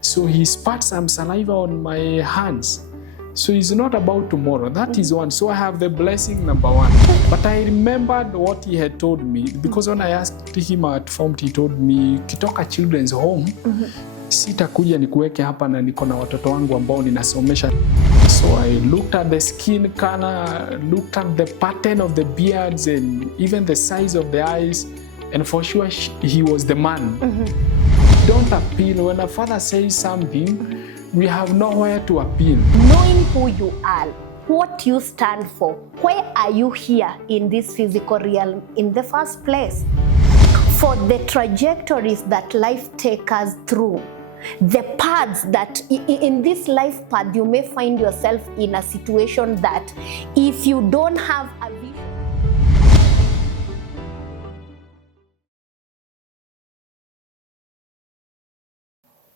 So he spat some saliva on my hands. So it's not about tomorrow. That is one. So I have the blessing number one. But I remembered what he had told me, because when I asked him at FOMT, he told me, kitoka children's home, sitakuja nikuweke hapa na niko na watoto wangu ambao ninasomesha. So I looked at the skin color, looked at the pattern of the beards and even the size of the eyes, and for sure he was the man. Don't appeal. When a father says something, we have nowhere to appeal. Knowing who you are, what you stand for, why are you here in this physical realm in the first place? For the trajectories that life takes us through, the paths that in this life path you may find yourself in a situation that if you don't have a vision,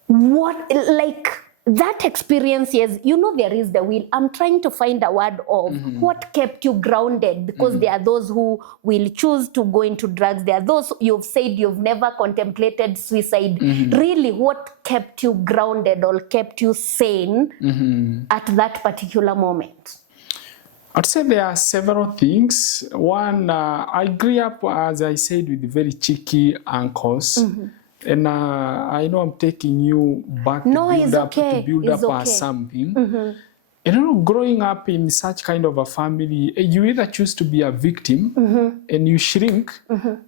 what like that experience, yes, you know, there is the will. I'm trying to find a word of what kept you grounded, because there are those who will choose to go into drugs. There are those you've said you've never contemplated suicide. Really, what kept you grounded or kept you sane at that particular moment? I'd say there are several things. One, I grew up, as I said, with very cheeky uncles. And I know I'm taking you back to build up something. And you know, growing up in such kind of a family, you either choose to be a victim and you shrink,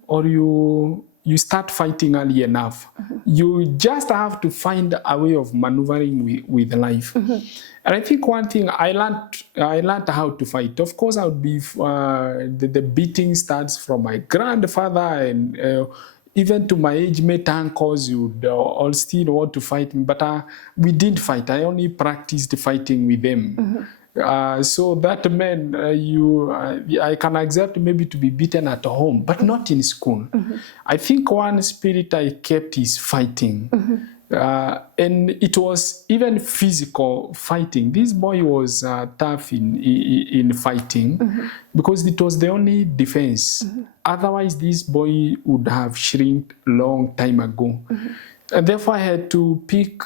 or you start fighting early enough. You just have to find a way of maneuvering with life. And I think one thing I learned how to fight. Of course, I would be the beating starts from my grandfather and even to my age-mate uncles, you would all still want to fight me, but we didn't fight. I only practiced fighting with them. So that meant I can accept maybe to be beaten at home, but not in school. I think one spirit I kept is fighting. And it was even physical fighting. This boy was tough in fighting because it was the only defense. Otherwise, this boy would have shrunk long time ago. And therefore, I had to pick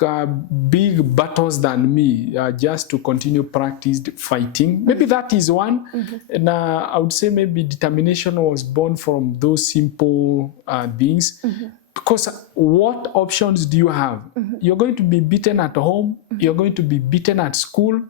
big battles than me just to continue practice fighting. Maybe that is one. And I would say maybe determination was born from those simple things. Because what options do you have? You're going to be beaten at home, you're going to be beaten at school,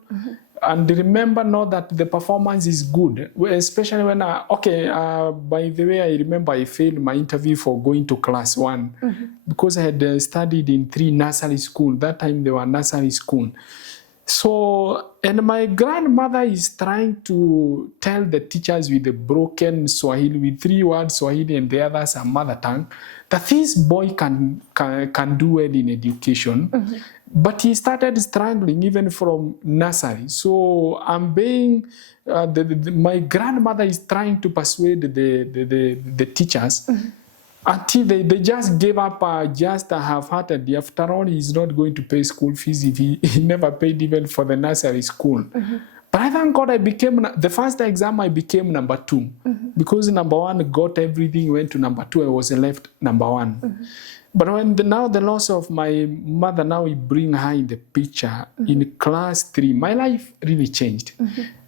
and remember now that the performance is good, especially when, by the way, I remember I failed my interview for going to class 1 because I had studied in 3 nursery school. That time they were nursery school. So, and my grandmother is trying to tell the teachers with the broken Swahili, with 3 words Swahili and the others are mother tongue, that this boy can do well in education. But he started struggling even from nursery. So I'm being, my grandmother is trying to persuade the teachers until they just gave up just half-heartedly. After all, he's not going to pay school fees if he never paid even for the nursery school. But I thank God I became, the first exam I became number 2. Because number 1 got everything, went to number 2, I was left number 1. But when now the loss of my mother, now we bring her in the picture, in class 3, my life really changed.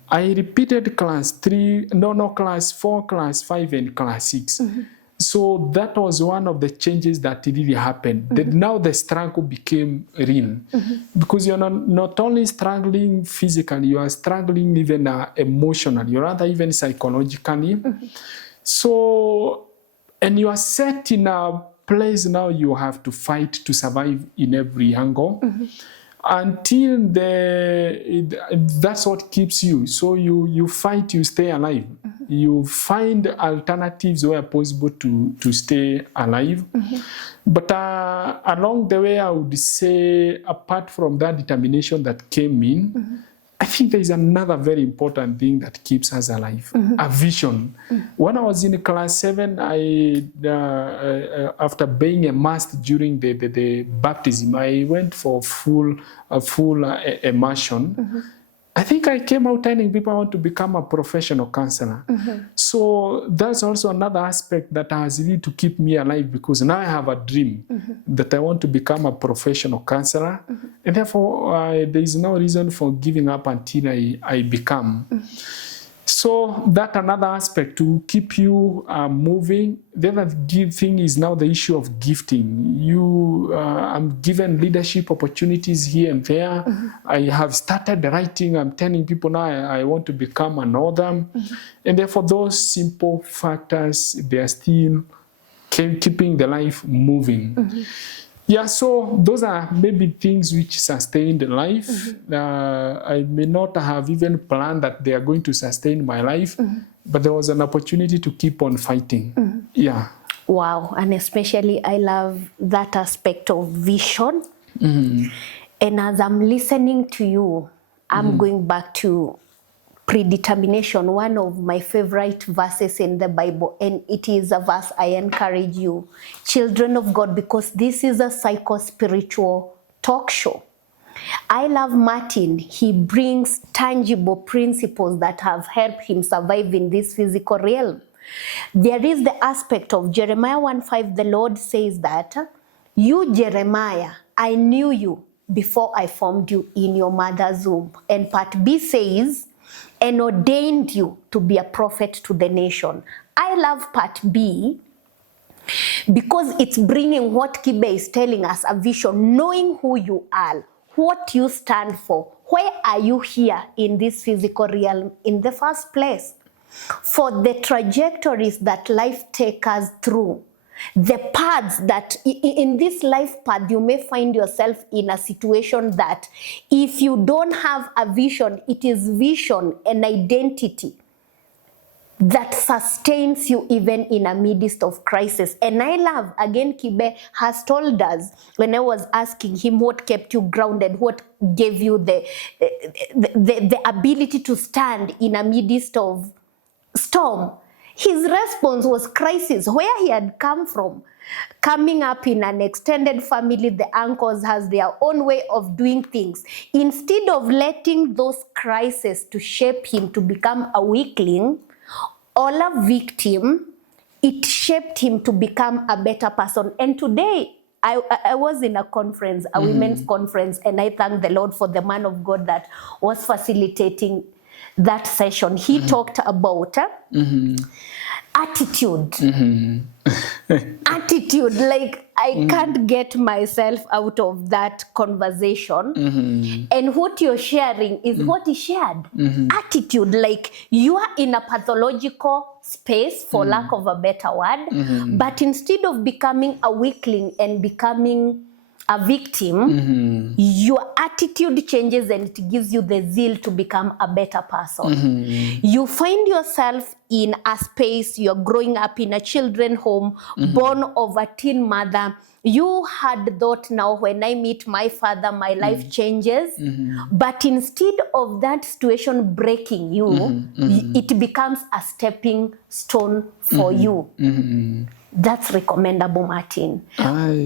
I repeated class 3, class 4, class 5, and class 6. So that was one of the changes that really happened. Now the struggle became real. Because you're not only struggling physically, you are struggling even emotionally, or rather even psychologically. So, and you are set in a place now you have to fight to survive in every angle. Until that's what keeps you. So you fight, you stay alive. You find alternatives where possible to stay alive. But along the way, I would say, apart from that determination that came in, I think there is another very important thing that keeps us alive, a vision. When I was in class 7, after being immersed during the baptism, I went for full immersion. I think I came out telling people I want to become a professional counselor. So that's also another aspect that has really to keep me alive, because now I have a dream that I want to become a professional counselor. And therefore, there is no reason for giving up until I become. So that's another aspect to keep you moving. The other thing is now the issue of gifting. I'm given leadership opportunities here and there. I have started writing. I'm telling people now I want to become an author. And therefore those simple factors, they are still keeping the life moving. Yeah, so those are maybe things which sustained life. I may not have even planned that they are going to sustain my life, but there was an opportunity to keep on fighting. Yeah. Wow, and especially I love that aspect of vision. And as I'm listening to you, I'm going back to predetermination, one of my favorite verses in the Bible, and it is a verse I encourage you, children of God, because this is a psycho-spiritual talk show. I love Martin. He brings tangible principles that have helped him survive in this physical realm. There is the aspect of Jeremiah 1:5. The Lord says that, you, Jeremiah, I knew you before I formed you in your mother's womb. And part B says, and ordained you to be a prophet to the nation. I love part B because it's bringing what Kibe is telling us, a vision, knowing who you are, what you stand for, why are you here in this physical realm in the first place, for the trajectories that life takes us through. The paths that in this life path you may find yourself in a situation that if you don't have a vision, it is vision and identity that sustains you even in a midst of crisis. And I love, again, Kibe has told us, when I was asking him what kept you grounded, what gave you the ability to stand in a midst of storm, his response was crisis, where he had come from. Coming up in an extended family, the uncles has their own way of doing things. Instead of letting those crises to shape him to become a weakling or a victim, it shaped him to become a better person. And today, I was in a conference, a women's conference, and I thank the Lord for the man of God that was facilitating that session. He talked about attitude. Attitude, like I can't get myself out of that conversation. And what you're sharing is what he shared. Attitude, like you are in a pathological space, for lack of a better word, but instead of becoming a weakling and becoming a victim, your attitude changes and it gives you the zeal to become a better person. You find yourself in a space, you're growing up in a children's home, born of a teen mother. You had thought, now when I meet my father, my life changes. But instead of that situation breaking you, it becomes a stepping stone for you. That's recommendable, Martin.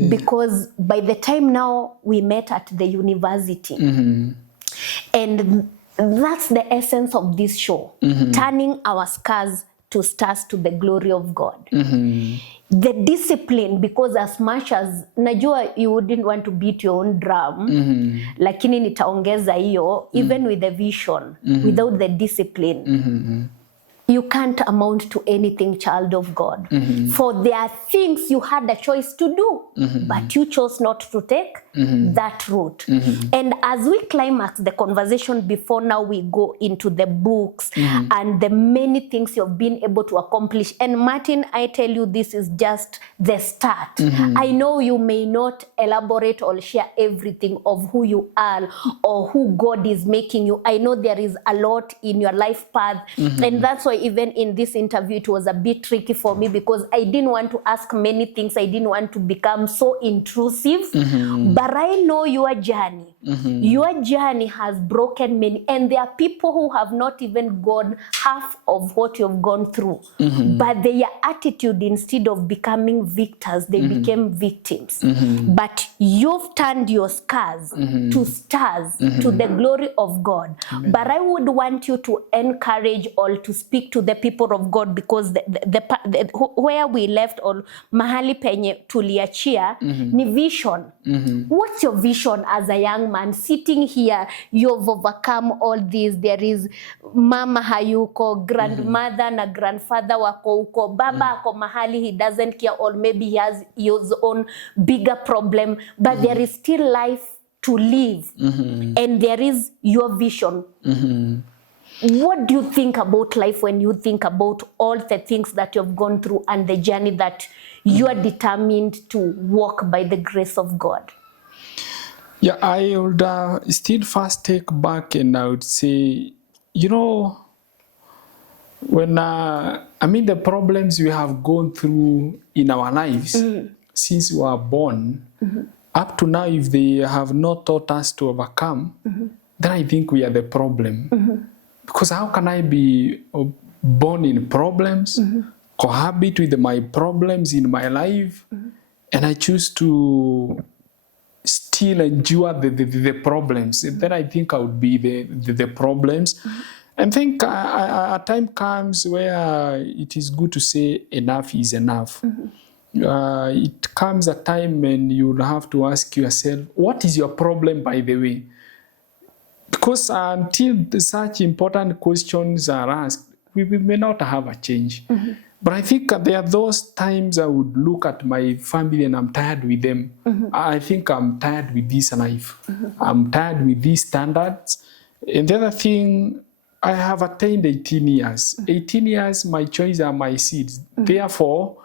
Because by the time now we met at the university, and that's the essence of this show, turning our scars to stars to the glory of God. The discipline, because as much as najua you wouldn't want to beat your own drum, lakini nitaongeza hiyo, even with the vision, without the discipline, you can't amount to anything, child of God. For there are things you had a choice to do, but you chose not to take that route. And as we climax the conversation before now we go into the books and the many things you've been able to accomplish. And Martin, I tell you, this is just the start. I know you may not elaborate or share everything of who you are or who God is making you. I know there is a lot in your life path. And that's why even in this interview, it was a bit tricky for me because I didn't want to ask many things. I didn't want to become so intrusive. But I know your journey. Your journey has broken many, and there are people who have not even gone half of what you've gone through. But their attitude, instead of becoming victors, they became victims. But you've turned your scars to stars, to the glory of God. But I would want you to encourage all to speak to the people of God, because where we left, or mahali penye tuliachia, ni vision. What's your vision as a young man sitting here? You've overcome all this. There is mama hayuko, grandmother na grandfather wako uko, baba ako mahali, he doesn't care, or maybe he has his own bigger problem, but there is still life to live, and there is your vision. What do you think about life when you think about all the things that you've gone through and the journey that you are determined to walk by the grace of God? Yeah, I would still first take back, and I would say, you know, when the problems we have gone through in our lives since we were born up to now, if they have not taught us to overcome, then I think we are the problem. Because how can I be born in problems, cohabit with my problems in my life, and I choose to still endure the problems? Then I think I would be the problems. And think a time comes where it is good to say enough is enough. It comes a time when you'll have to ask yourself, what is your problem, by the way? Because until such important questions are asked, we may not have a change. But I think there are those times I would look at my family and I'm tired with them. I think I'm tired with this life. I'm tired with these standards. And the other thing, I have attained 18 years. 18 years, my choice are my seeds. Therefore,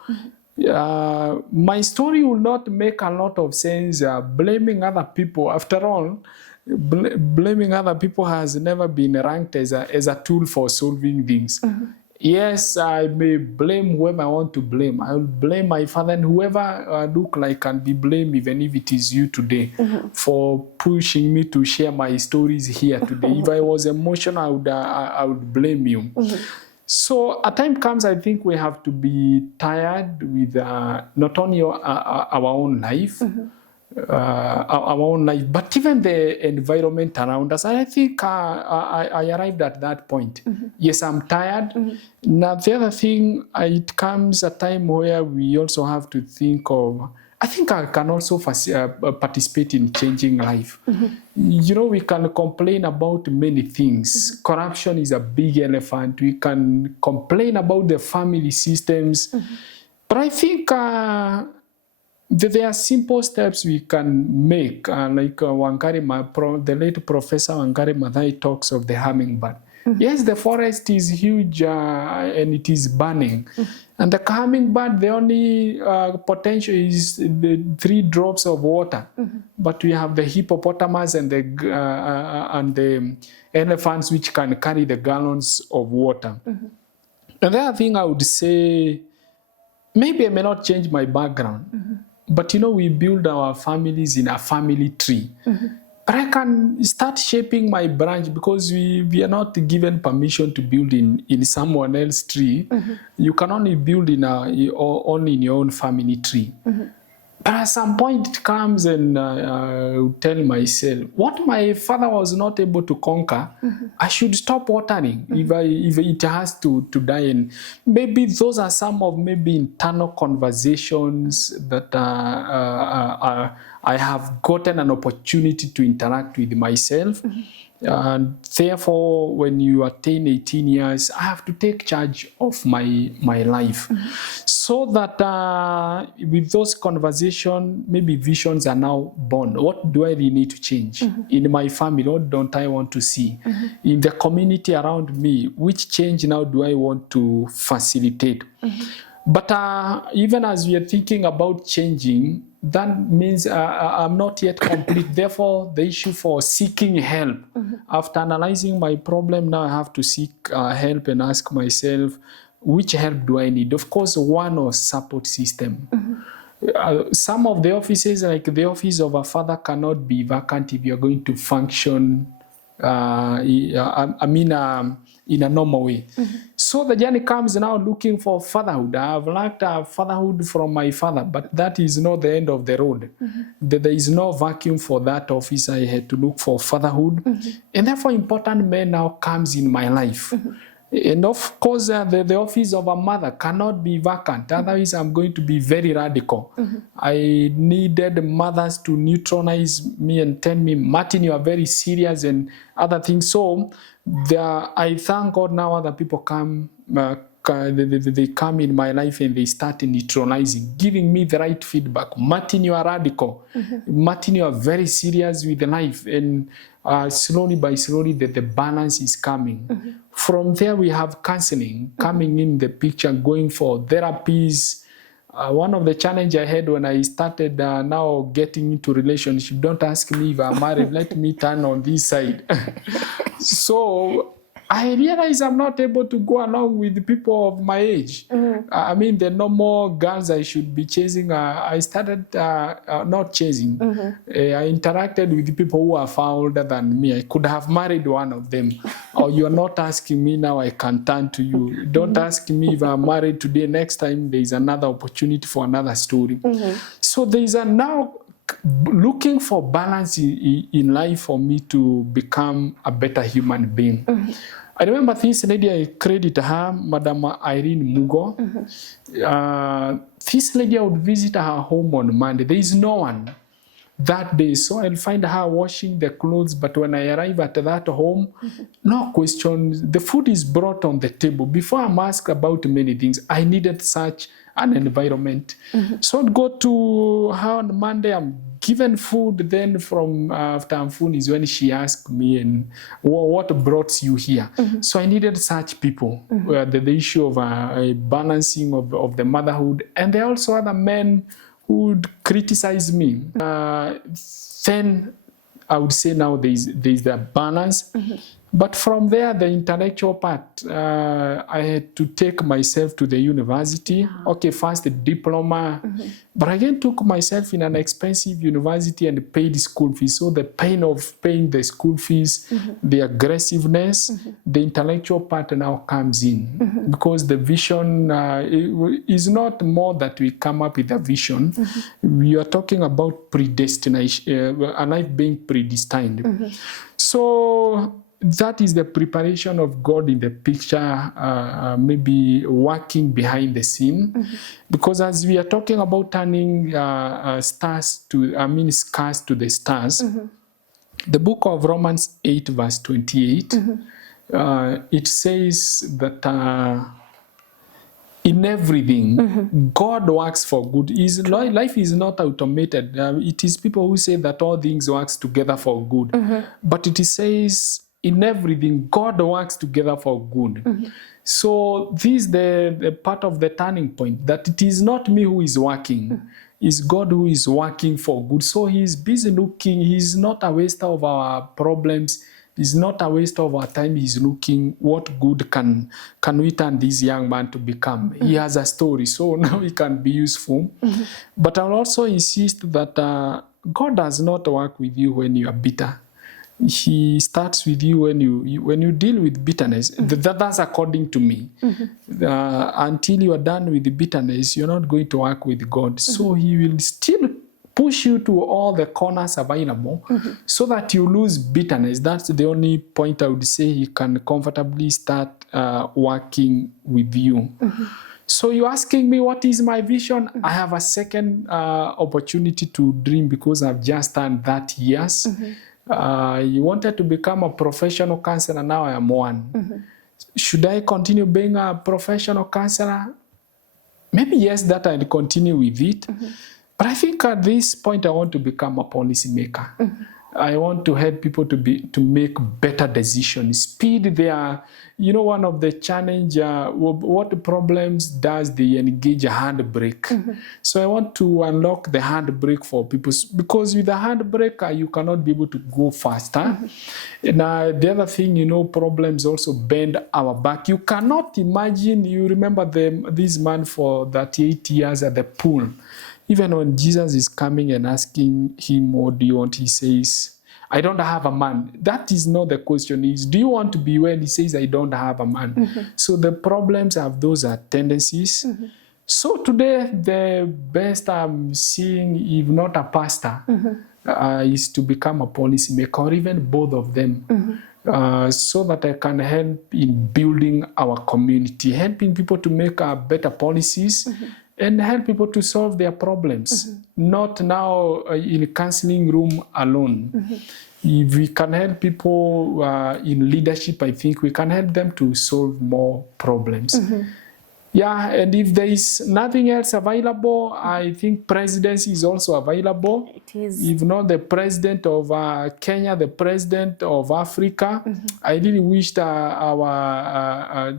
my story will not make a lot of sense blaming other people. After all, blaming other people has never been ranked as a tool for solving things. Yes, I may blame whoever I want to blame. I will blame my father and whoever look like can be blamed, even if it is you today, for pushing me to share my stories here today. If I was emotional, I would blame you. So a time comes, I think we have to be tired with not only our own life, but even the environment around us. And I think I arrived at that point. Yes, I'm tired. Now, the other thing, it comes a time where we also have to think of, I think I can also participate in changing life. You know, we can complain about many things. Corruption is a big elephant. We can complain about the family systems. But I think there are simple steps we can make, like the late Professor Wangari Maathai talks of the hummingbird. Yes, the forest is huge and it is burning. And the hummingbird, the only potential is the 3 drops of water. But we have the hippopotamus and the elephants which can carry the gallons of water. And the other thing I would say, maybe I may not change my background. But you know, we build our families in a family tree. But I can start shaping my branch, because we are not given permission to build in someone else's tree. You can only build only in your own family tree. But at some point it comes and I tell myself, what my father was not able to conquer, I should stop watering if it has to die. And maybe those are some of maybe internal conversations that I have gotten an opportunity to interact with myself. And therefore, when you attain 18 years, I have to take charge of my life. So that with those conversations, maybe visions are now born. What do I really need to change? In my family, what don't I want to see? In the community around me, which change now do I want to facilitate? But even as we are thinking about changing, that means I'm not yet complete. Therefore, the issue for seeking help. After analyzing my problem, now I have to seek help and ask myself, which help do I need? Of course, one or support system. Some of the offices, like the office of a father, cannot be vacant if you're going to function, in a normal way. So the journey comes now looking for fatherhood. I've lacked fatherhood from my father, but that is not the end of the road. There is no vacuum for that office. I had to look for fatherhood. And therefore, important man now comes in my life. And of course, the office of a mother cannot be vacant. Otherwise, I'm going to be very radical. I needed mothers to neutralize me and tell me, Martin, you are very serious and other things. So I thank God now other people come, they come in my life and they start neutralizing, giving me the right feedback. Martin, you are radical. Martin, you are very serious with life. And slowly by slowly, the balance is coming. From there, we have counseling coming in the picture, going for therapies. One of the challenges I had when I started now getting into relationship, don't ask me if I'm married, let me turn on this side. So I realized I'm not able to go along with the people of my age. I mean, the normal girls I should be chasing, I started not chasing. I interacted with the people who are far older than me. I could have married one of them. Or you're not asking me now, I can turn to you. Don't ask me if I'm married today. Next time, there is another opportunity for another story. So there is now looking for balance in life for me to become a better human being. I remember this lady, I credit her, Madam Irene Mugo. This lady, I would visit her home on Monday. There is no one that day, so I'll find her washing the clothes. But when I arrive at that home, no question, the food is brought on the table. Before I'm asked about many things, I needed such an environment. So I'd go to her on Monday, I'm given food. Then from after food is when she asked me, and what brought you here? So I needed such people. Where the issue of a balancing of the motherhood, and there are also other men who would criticize me. Then I would say now there's the balance. But from there, the intellectual part, I had to take myself to the university. Okay, first the diploma, but again took myself in an expensive university and paid school fees. So the pain of paying the school fees, the aggressiveness, the intellectual part now comes in. Because the vision is not more that we come up with a vision. We are talking about predestination, a life being predestined. So that is the preparation of God in the picture, maybe working behind the scene. Because as we are talking about turning scars to the stars, the book of Romans 8 verse 28, it says that in everything, God works for good. Life is not automated. It is people who say that all things works together for good. But it says in everything, God works together for good. So this is the part of the turning point, that it is not me who is working. It's God who is working for good. So he's busy looking. He's not a waster of our problems. He's not a waste of our time. He's looking what good can we turn this young man to become. He has a story, so now he can be useful. But I'll also insist that God does not work with you when you are bitter. He starts with you when you deal with bitterness. That's according to me. Until you are done with the bitterness, you're not going to work with God. So he will still push you to all the corners available so that you lose bitterness. That's the only point I would say he can comfortably start working with you. So you're asking me, what is my vision? I have a second opportunity to dream because I've just turned 30 years. You wanted to become a professional counselor, now I am one. Should I continue being a professional counselor? Maybe yes, that I'll continue with it. But I think at this point I want to become a policy maker. I want to help people to make better decisions. Speed there, one of the challenge, what problems does they engage a handbrake? So I want to unlock the handbrake for people, because with the handbrake, you cannot be able to go faster. And the other thing, problems also bend our back. You cannot imagine, you remember this man for 38 years at the pool. Even when Jesus is coming and asking him, what do you want? He says, I don't have a man. That is not the question. Is do you want to be when he says, I don't have a man? So the problems have those tendencies. So today, the best I'm seeing, if not a pastor, is to become a policymaker, or even both of them, so that I can help in building our community, helping people to make better policies, and help people to solve their problems. Not now in a counseling room alone. If we can help people in leadership, I think we can help them to solve more problems. Yeah, and if there is nothing else available, I think presidency is also available. It is. If not the president of Kenya, the president of Africa, I really wish our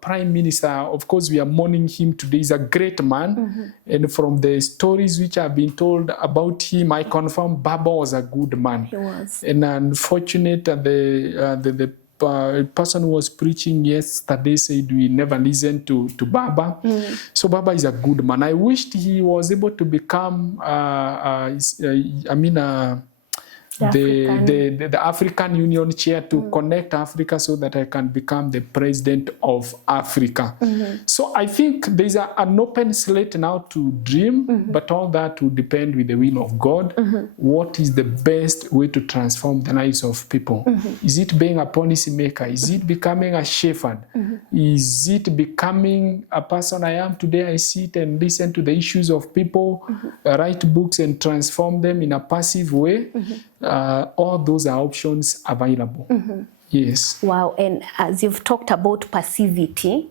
prime minister, of course, we are mourning him today. He's a great man. And from the stories which have been told about him, I confirm Baba was a good man. He was. And unfortunate the person who was preaching yesterday said we never listened to Baba. So Baba is a good man. I wished he was able to become the African Union chair to connect Africa so that I can become the president of Africa. So I think there's an open slate now to dream, but all that will depend with the will of God. What is the best way to transform the lives of people? Is it being a policy maker? Is it becoming a shepherd? Is it becoming a person I am today? I sit and listen to the issues of people, write books and transform them in a passive way. All those are options available. Yes. Wow. And as you've talked about passivity,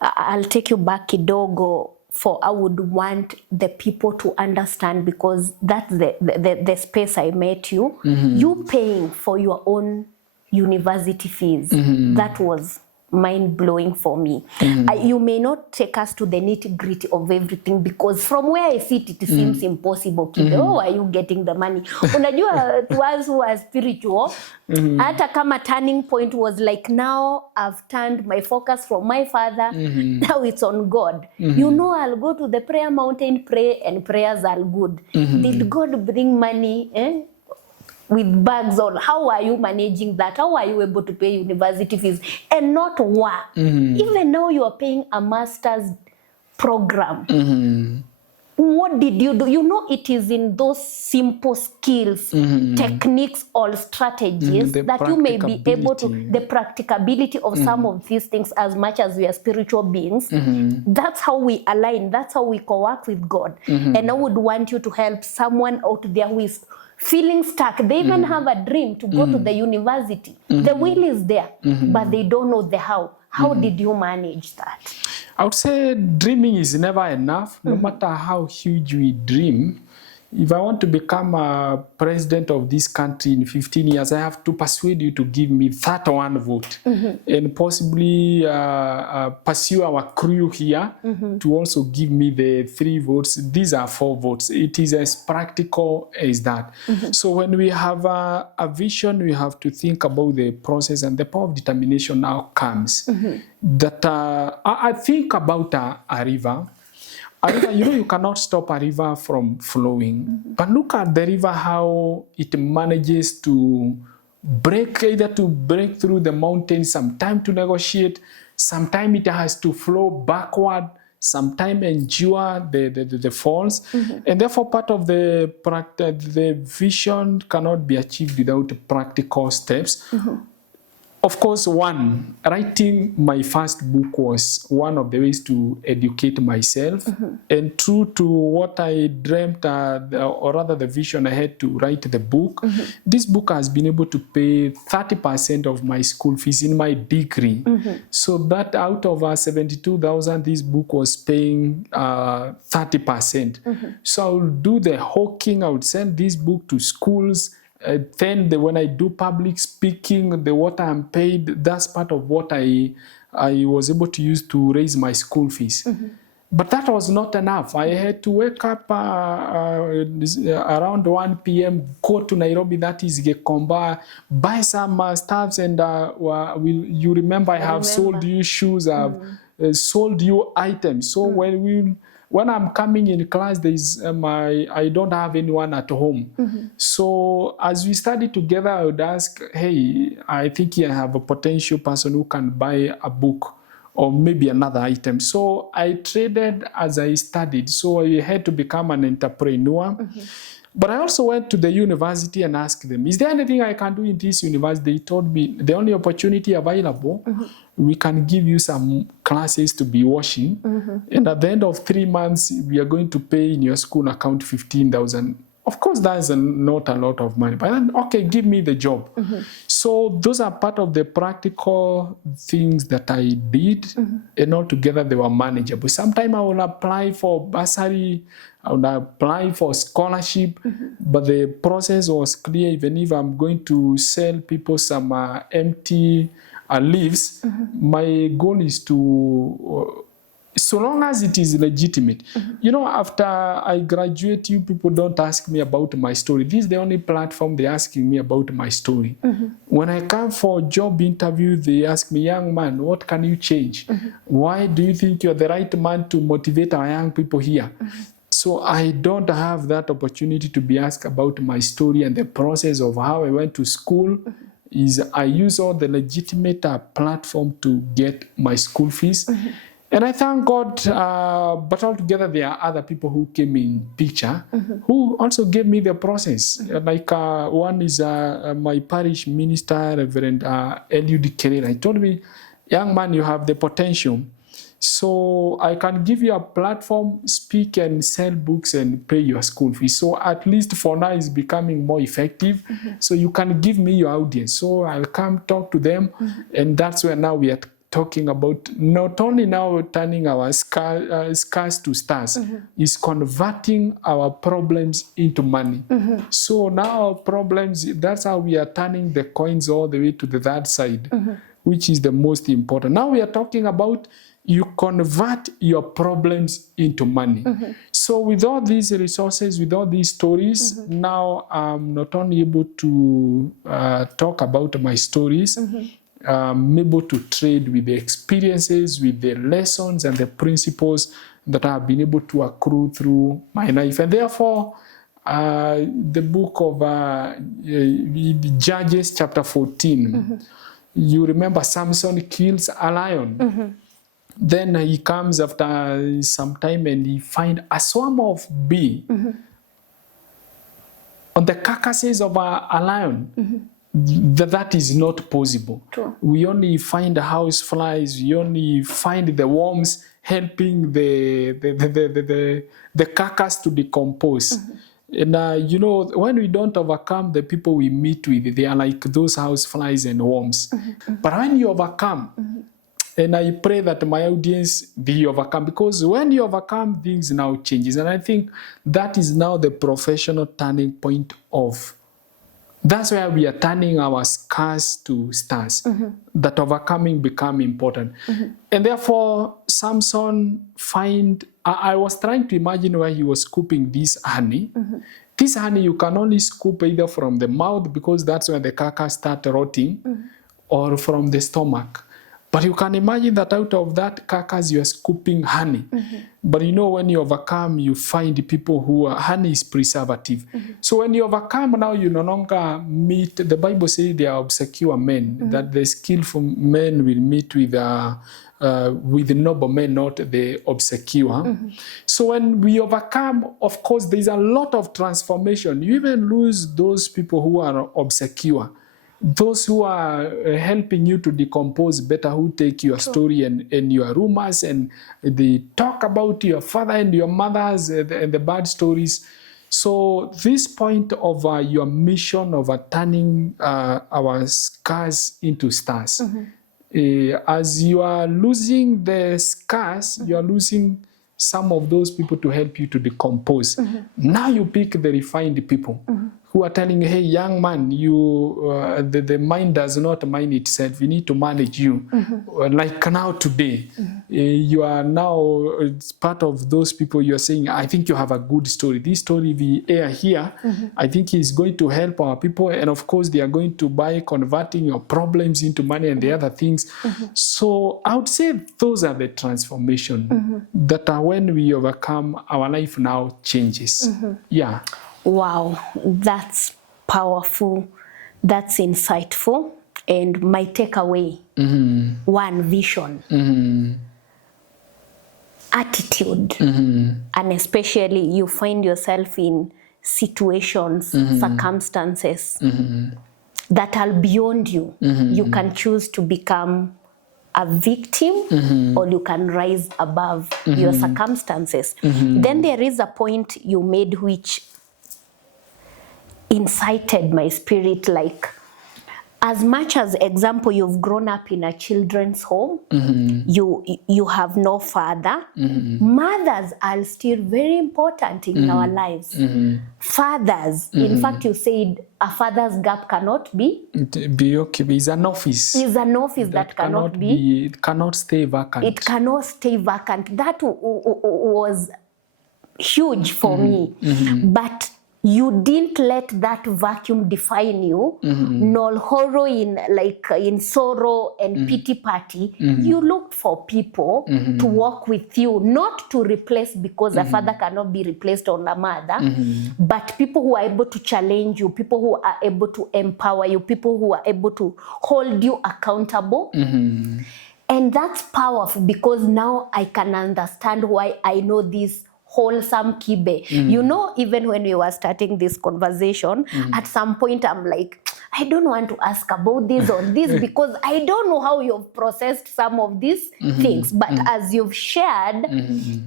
I'll take you back kidogo. For I would want the people to understand, because that's the space I met you. You paying for your own university fees. That was mind-blowing for me. You may not take us to the nitty-gritty of everything, because from where I sit it seems impossible. Oh, are you getting the money? Unajua, to us who are spiritual, hata kama turning point was like, now I've turned my focus from my father, now it's on God. You know, I'll go to the prayer mountain, pray, and prayers are good. Did God bring money? With bags on? How are you managing that? How are you able to pay university fees and not work? Even now you are paying a master's program. What did you do? You know, it is in those simple skills, techniques, or strategies that you may be able to, the practicability of some of these things, as much as we are spiritual beings. That's how we align. That's how we co-work with God. And I would want you to help someone out there who is feeling stuck. They even have a dream to go to the university. The will is there, but they don't know the how. How did you manage that? I would say dreaming is never enough, no matter how huge we dream. If I want to become a president of this country in 15 years, I have to persuade you to give me 31 votes and possibly pursue our crew here to also give me the 3 votes. These are 4 votes. It is as practical as that. So when we have a vision, we have to think about the process, and the power of determination now comes. That I think about a river. You know, you cannot stop a river from flowing. But look at the river, how it manages to either to break through the mountains, sometimes to negotiate, sometimes it has to flow backward, sometimes endure the falls. And therefore, part of the vision cannot be achieved without practical steps. Of course, writing my first book was one of the ways to educate myself. And true to what I dreamt, or rather the vision I had to write the book, this book has been able to pay 30% of my school fees in my degree. So that out of 72,000, this book was paying 30%. So I will do the hawking, I would send this book to schools. Then when I do public speaking, what I'm paid, that's part of what I was able to use to raise my school fees. But that was not enough. I had to wake up around 1 p.m., go to Nairobi, that is Gikomba, buy some stuffs, and you remember I have sold you shoes, I've sold you items. So when I'm coming in class, I don't have anyone at home. So as we study together, I would ask, hey, I think I have a potential person who can buy a book or maybe another item. So I traded as I studied. So I had to become an entrepreneur. But I also went to the university and asked them, is there anything I can do in this university? They told me the only opportunity available, we can give you some classes to be washing. And at the end of 3 months, we are going to pay in your school account 15,000. Of course, that's not a lot of money. But then, okay, give me the job. So those are part of the practical things that I did. And altogether, they were manageable. Sometimes I will apply for bursary, I would apply for scholarship, but the process was clear. Even if I'm going to sell people some empty leaves, my goal is to, so long as it is legitimate. You know, after I graduate, you people don't ask me about my story. This is the only platform they're asking me about my story. When I come for a job interview, they ask me, young man, what can you change? Why do you think you're the right man to motivate our young people here? So I don't have that opportunity to be asked about my story and the process of how I went to school. I use all the legitimate platform to get my school fees. And I thank God, but altogether there are other people who came in picture who also gave me the process. Like one is my parish minister, Reverend Eliud Kerera. He told me, young man, you have the potential. So I can give you a platform, speak and sell books and pay your school fees. So at least for now it's becoming more effective. So you can give me your audience. So I'll come talk to them. And that's where now we are talking about not only now turning our scars to stars, is converting our problems into money. So now our problems, that's how we are turning the coins all the way to the third side, which is the most important. Now we are talking about you convert your problems into money. So with all these resources, with all these stories, now I'm not only able to talk about my stories, I'm able to trade with the experiences, with the lessons and the principles that I've been able to accrue through my life. And therefore, the book of Judges chapter 14, you remember Samson kills a lion. Then he comes after some time and he finds a swarm of bees on the carcasses of a lion. That is not possible. True. We only find the house flies, we only find the worms helping the carcass to decompose. And you know, when we don't overcome the people we meet with, they are like those house flies and worms. But when you overcome, and I pray that my audience, they overcome, because when you overcome, things now changes. And I think that is now the professional turning point of. That's where we are turning our scars to stars. That overcoming become important. And therefore, Samson I was trying to imagine where he was scooping this honey. This honey you can only scoop either from the mouth, because that's where the carcass start rotting, or from the stomach. But you can imagine that out of that carcass you are scooping honey. But you know, when you overcome, you find people who honey is preservative. So when you overcome, now you no longer meet, the Bible says they are obscure men, that the skillful men will meet with the noble men, not the obscure. So when we overcome, of course, there's a lot of transformation. You even lose those people who are obscure. Those who are helping you to decompose better, who take your story and your rumors, and they talk about your father and your mothers and the bad stories. So this point of your mission of turning our scars into stars, as you are losing the scars, you are losing some of those people to help you to decompose. Now you pick the refined people who are telling you, hey, young man, the mind does not mind itself. We need to manage you. Like now today, you are now part of those people you are saying, I think you have a good story. This story we air here, I think is going to help our people. And of course, they are going to buy converting your problems into money and the other things. So I would say those are the transformation that are when we overcome, our life now changes. Yeah. Wow, that's powerful. That's insightful. And my takeaway, one, vision, attitude, and especially you find yourself in situations, circumstances that are beyond you. You can choose to become a victim or you can rise above your circumstances. Then there is a point you made which incited my spirit, like as much as example you've grown up in a children's home, you have no father. Mothers are still very important in our lives. Fathers, in fact, you said a father's gap cannot be okay. Is an office. Is an office that cannot be. It cannot stay vacant. It cannot stay vacant. That was huge for me. But you didn't let that vacuum define you, nor horror in sorrow and pity party. You looked for people to walk with you, not to replace, because a father cannot be replaced on a mother, but people who are able to challenge you, people who are able to empower you, people who are able to hold you accountable. And that's powerful, because now I can understand why I know this wholesome Kibe. You know, even when we were starting this conversation, at some point I'm like, I don't want to ask about this or this because I don't know how you've processed some of these things. But as you've shared,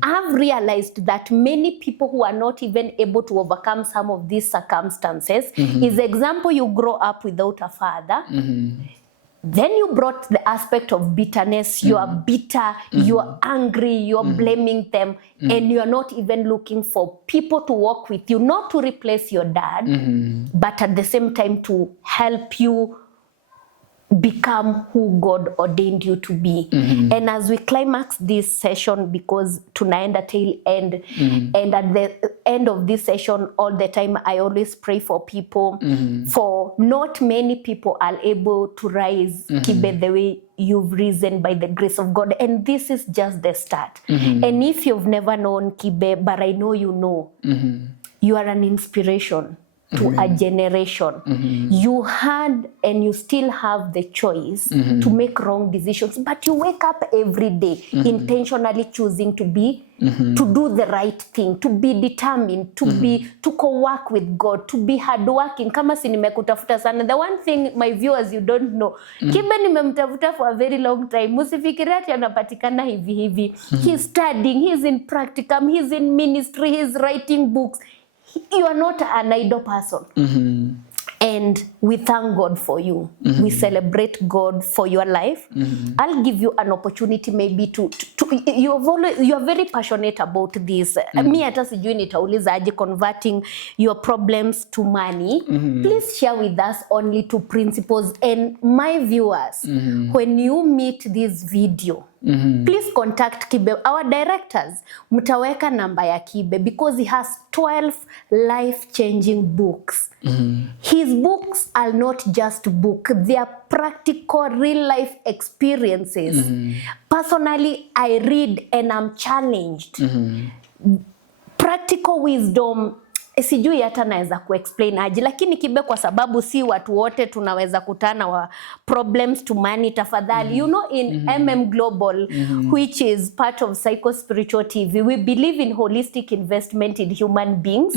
I've realized that many people who are not even able to overcome some of these circumstances is example, you grow up without a father. Then you brought the aspect of bitterness. You are bitter, you are angry, you are blaming them, and you are not even looking for people to walk with you, not to replace your dad, but at the same time to help you become who God ordained you to be. And as we climax this session, because tunaenda tail end, and at the end of this session, all the time I always pray for people, for not many people are able to rise, Kibe, the way you've risen by the grace of God. And this is just the start. And if you've never known Kibe, but I know you know, you are an inspiration to a generation. You had and you still have the choice to make wrong decisions, but you wake up every day intentionally choosing to be, to do the right thing, to be determined, to co-work with God, to be hardworking. Kama si nimekutafuta sana. The one thing, my viewers, you don't know, Kibe nimemtafuta for a very long time. Musifikiri ati anapatikana hivi hivi. He's studying, he's in practicum, he's in ministry, he's writing books. You are not an idle person. And we thank God for you. We celebrate God for your life. I'll give you an opportunity maybe to you are very passionate about this. Me hata sijui nitauliza aje converting your problems to money. Please share with us only two principles. And my viewers, when you meet this video, please contact Kibe. Our directors, mtaweka namba ya Kibe, because he has 12 life-changing books. His books are not just books, they are practical real-life experiences. Personally, I read and I'm challenged. Practical wisdom, sijui hata naweza kuexplain aje, lakini Kibe, kwa sababu si watu wote tunaweza kutana wa problems to money, tafadhali. You know, in MM Global, which is part of Psycho Spiritual TV, we believe in holistic investment in human beings.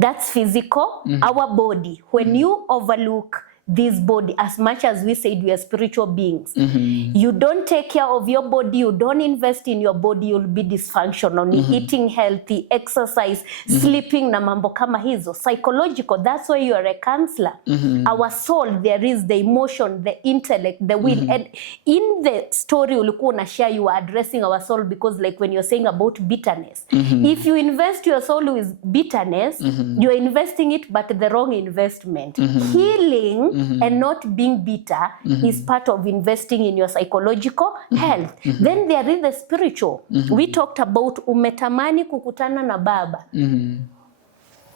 That's physical, our body. When you overlook this body. As much as we said we are spiritual beings, you don't take care of your body, you don't invest in your body, you'll be dysfunctional. Eating healthy, exercise, sleeping na mambo kama hizo. Psychological, that's why you are a counselor. Our soul, there is the emotion, the intellect, the will. And in the story ulikuwa una share, you are addressing our soul, because like when you're saying about bitterness, if you invest your soul with bitterness, you're investing it but the wrong investment. Healing and not being bitter is part of investing in your psychological health. Then there is the spiritual. We talked about umetamani kukutana na baba.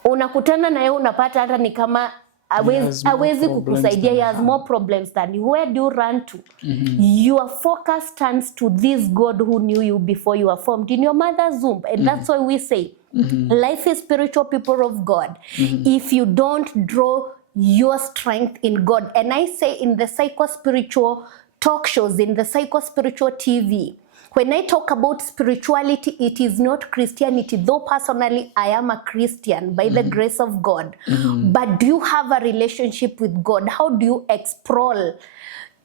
Unakutana na yeye unapata hata ni kama hawezi kukusaidia. He has more problems than you. Where do you run to? Your focus turns to this God who knew you before you were formed in your mother's womb. And that's why we say life is spiritual, people of God. If you don't draw your strength in God, and I say in the psycho-spiritual talk shows, in the psycho-spiritual TV, when I talk about spirituality, it is not Christianity, though personally I am a Christian by the grace of God. But do you have a relationship with God? How do you explore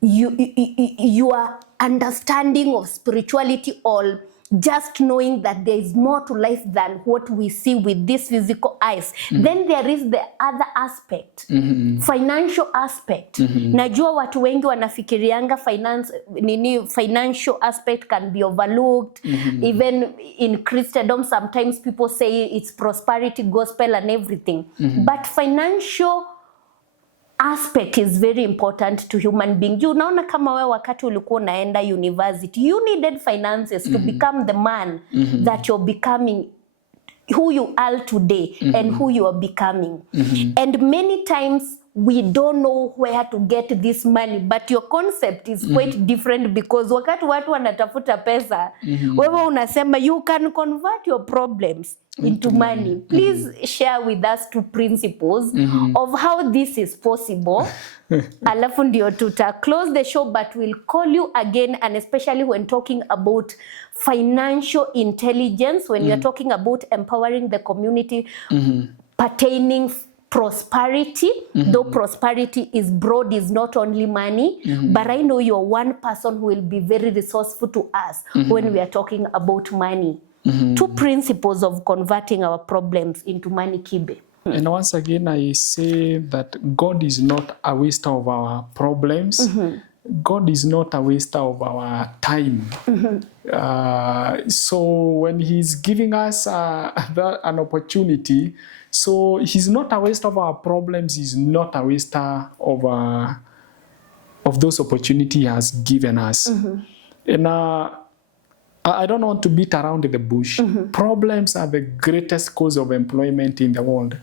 your understanding of spirituality, or just knowing that there is more to life than what we see with these physical eyes? Then there is the other aspect, financial aspect. Najua watu wengi wanafikirianga financial aspect can be overlooked. Even in Christendom, sometimes people say it's prosperity gospel and everything. But financial aspect is very important to human being. You unaona kama wewe wakati ulikuwa unaenda university, you needed finances to become the man that you're becoming, who you are today and who you are becoming. And many times we don't know where to get this money, but your concept is quite different, because wakati watu wanatafuta pesa, wewe unasema you can convert your problems into money. Please share with us 2 principles of how this is possible. Alafu ndio tuta close the show, but we'll call you again, and especially when talking about financial intelligence, when you're talking about empowering the community, pertaining prosperity, though prosperity is broad, is not only money, but I know you're one person who will be very resourceful to us when we are talking about money. 2 principles of converting our problems into money, Kibe. And once again, I say that God is not a waster of our problems. God is not a waster of our time. So when He's giving us an opportunity, so He's not a waster of our problems. He's not a waster of those opportunities He has given us. And I don't want to beat around the bush. Problems are the greatest cause of employment in the world.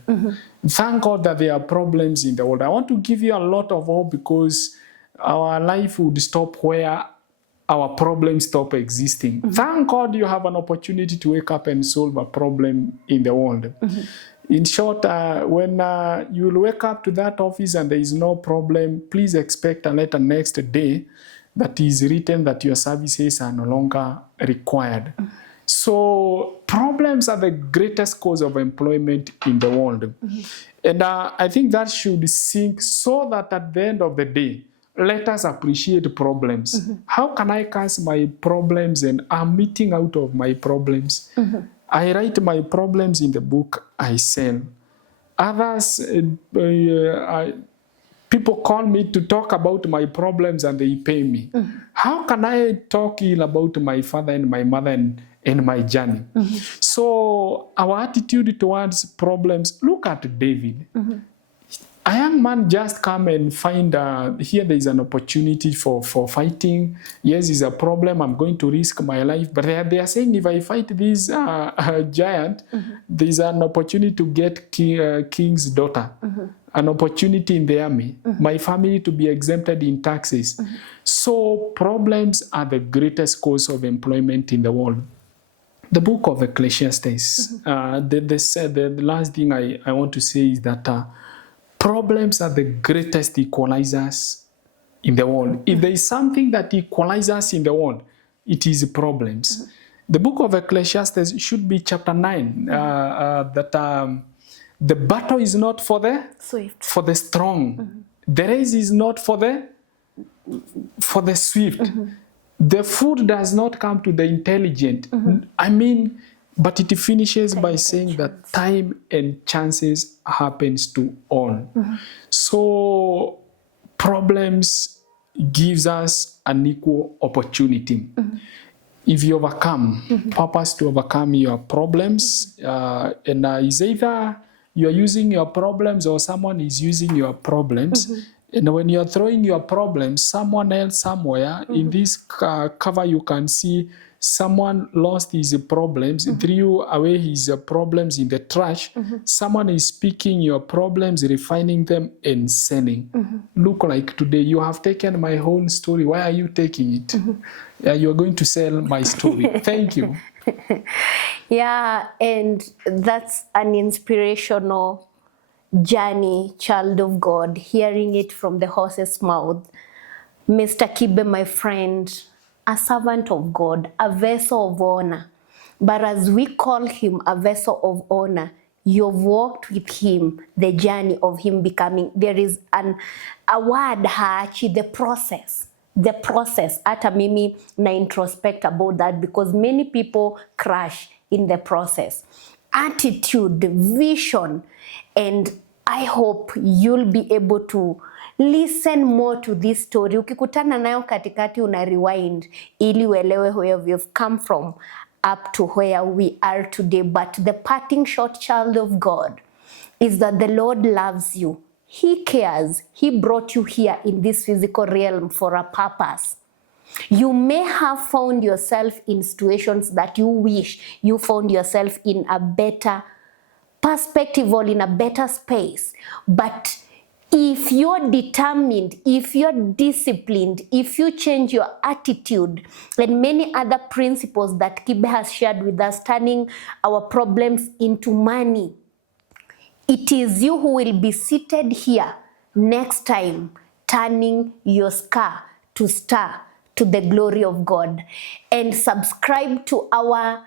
Thank God that there are problems in the world. I want to give you a lot of hope, because our life would stop where our problems stop existing. Thank God you have an opportunity to wake up and solve a problem in the world. In short, when you will wake up to that office and there is no problem, please expect a letter next day that is written that your services are no longer required. So problems are the greatest cause of employment in the world. And I think that should sink, so that at the end of the day, let us appreciate problems. How can I cast my problems and I'm meeting out of my problems? I write my problems in the book I sell. Others, people call me to talk about my problems and they pay me. How can I talk ill about my father and my mother and my journey? So our attitude towards problems, look at David. A young man just come and find here there is an opportunity for fighting. Yes, it's a problem. I'm going to risk my life. But they are saying if I fight this giant, there's an opportunity to get king's daughter. An opportunity in the army. My family to be exempted in taxes. So problems are the greatest cause of employment in the world. The book of Ecclesiastes, the last thing I want to say is that problems are the greatest equalizers in the world. If there is something that equalizes in the world, it is problems. The book of Ecclesiastes should be chapter 9, that the battle is not for the Swift. for the strong. The race is not for the swift. The food does not come to the intelligent. I mean, but it finishes by saying that time and chances happens to all. So problems gives us an equal opportunity. If you overcome, purpose to overcome your problems, and is either you're using your problems or someone is using your problems. And when you're throwing your problems, someone else somewhere, in this cover you can see someone lost his problems, threw away his problems in the trash. Someone is picking your problems, refining them, and sending. Look like today, you have taken my whole story. Why are you taking it? You're going to sell my story. Thank you. Yeah, and that's an inspirational journey, child of God, hearing it from the horse's mouth. Mr. Kibe, my friend, a servant of God, a vessel of honor. But as we call him a vessel of honor, you've walked with him, the journey of him becoming, there is a word haachi, the process. The process, hata mimi na introspect about that because many people crash in the process. Attitude, vision, and I hope you'll be able to listen more to this story. Ukikutana nayo katikati una rewind ili uelewe where we've come from up to where we are today. But the parting shot, child of God, is that the Lord loves you. He cares. He brought you here in this physical realm for a purpose. You may have found yourself in situations that you wish you found yourself in a better perspective or in a better space. But if you're determined, if you're disciplined, if you change your attitude and many other principles that Kibe has shared with us, turning our problems into money, it is you who will be seated here next time, turning your scar to star to the glory of God. And subscribe to our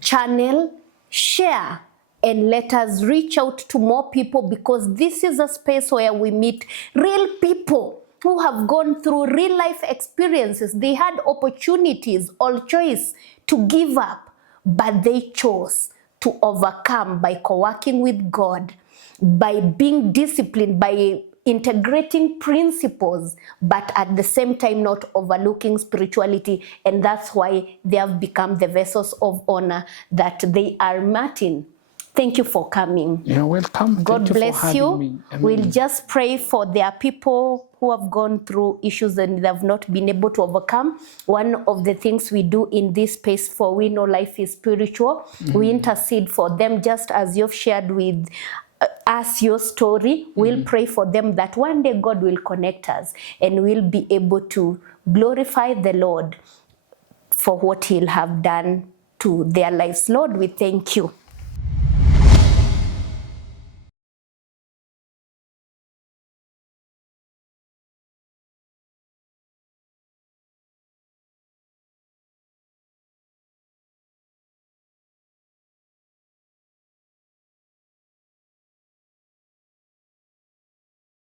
channel, share, and let us reach out to more people because this is a space where we meet real people who have gone through real life experiences. They had opportunities or choice to give up, but they chose to overcome by co-working with God, by being disciplined, by integrating principles, but at the same time not overlooking spirituality. And that's why they have become the vessels of honor that they are. Martin, thank you for coming. You're welcome. God Thank bless for you. having me. We'll just pray for their people who have gone through issues and they have not been able to overcome. One of the things we do in this space, for we know life is spiritual, we intercede for them just as you've shared with us your story. We'll pray for them that one day God will connect us and we'll be able to glorify the Lord for what he'll have done to their lives. Lord, we thank you.